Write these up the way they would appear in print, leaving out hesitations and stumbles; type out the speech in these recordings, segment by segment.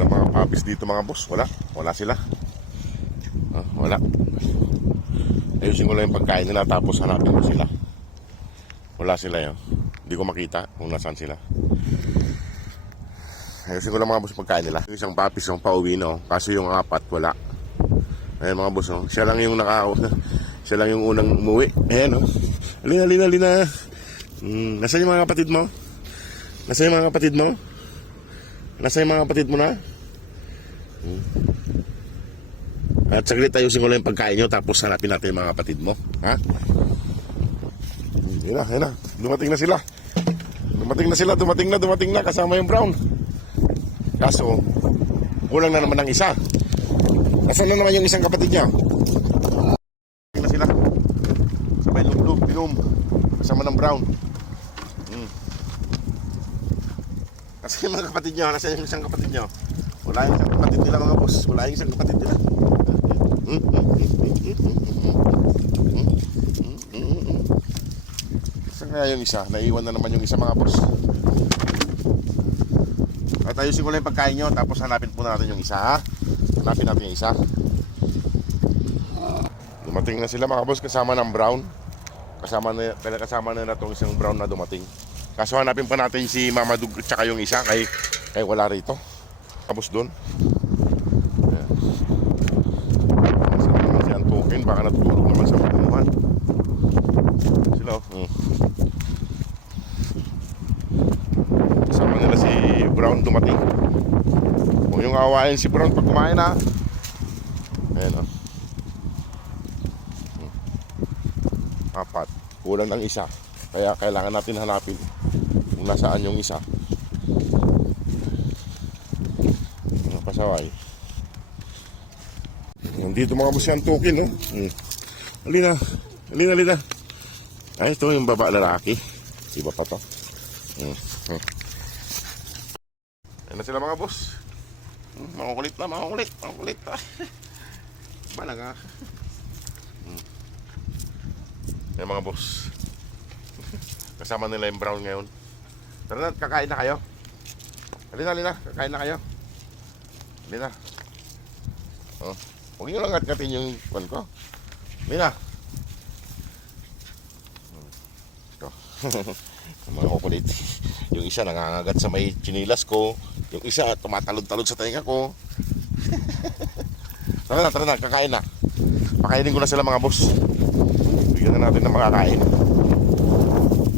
Walang mga puppies dito mga boss. Wala sila. Wala. Ayusin ko lang yung pagkain nila tapos hanapin ko sila. Wala sila yun. Hindi ko makita kung nasaan sila. Ayusin ko lang mga boss pagkain nila. Yung isang puppies yung pauwi no. Kaso yung apat wala. Ayan mga boss no. Siya lang yung siya lang yung unang umuwi. Ayan no. Alina. Nasaan yung mga kapatid mo? Nasaan yung mga kapatid mo? Nasaan yung mga kapatid mo na? At saglit ayusin ko lang yung pagkain nyo tapos hanapin natin yung mga kapatid mo. Ha? Yan na. Dumating na sila. Dumating na kasama yung brown. Kaso, kulang na naman ng isa. Nasaan na naman yung isang kapatid niya? Dumating na sila. Sabay lugdog, pinom. Kasama ng brown. Kasi yung mga kapatid nyo, nasa yung isang kapatid nyo? Wala yung isang kapatid nila mga boss. Wala yung isang kapatid nila. Saan kaya yung isa? Naiwan na naman yung isa mga boss. At ayusin ko lang yung pagkain nyo. Tapos hanapin po natin yung isa ha. Hanapin natin yung isa. Dumating na sila mga boss kasama ng brown. Kasama na itong isang brown na dumating. Kaso hanapin pa natin si Mama Dug at saka yung isa kay wala rito. Tapos doon. Sila naman si Antukin, baka natutulog naman sa pagkumuhan. Sila Kasama nila si Brown dumating. Kung yung awain si Brown pag kumain na. Ayan Apat. Kulang ng isa. Kaya kailangan natin hanapin kung nasaan yung isa. Mga pasaway. Nandito mga boss yan tukin Halina. Ay ito yung baba lalaki. Iba pa to. Ayan na sila mga boss. Makukulit na. Balaga. Ayan mga boss. Kasama nila yung brown ngayon. Tara na, kakain na kayo. Halina, kakain na kayo. Halina. Huwag nyo lang ngat-ngatin yung kwan ko. Halina. Ito. Mga kukulit. Yung isa nangangagat sa may chinilas ko. Yung isa tumatalod-talod sa tainga ko. Tara na, kakain na. Pakainin ko na sila mga boss. Bigyan na natin ng makakain.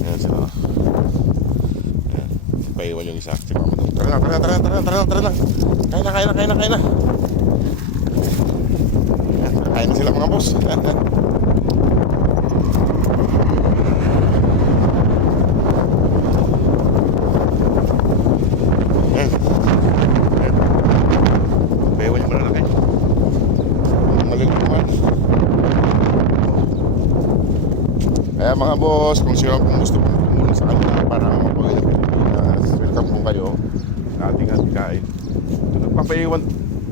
Ayan sila. Ayan. Paiwan yung isa. Si Mama Dug. Tara na. Kain na. Ayan, kain na sila mga boss. Ayan. Paiwan yung malalaki. Malilikuan. Kaya mga boss, kung sino kung gusto pong tumulong sa kanila para mapawin ng Pilipinas, welcome po kayo sa ating kain. Doon nagpapaiwan,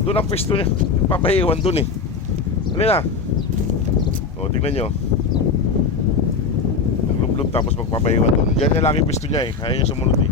doon ang pwesto niya, nagpapaiwan doon Halina. Tignan nyo. Naglublog tapos magpapaiwan doon. Diyan yung laki pwesto niya kaya niya sumunod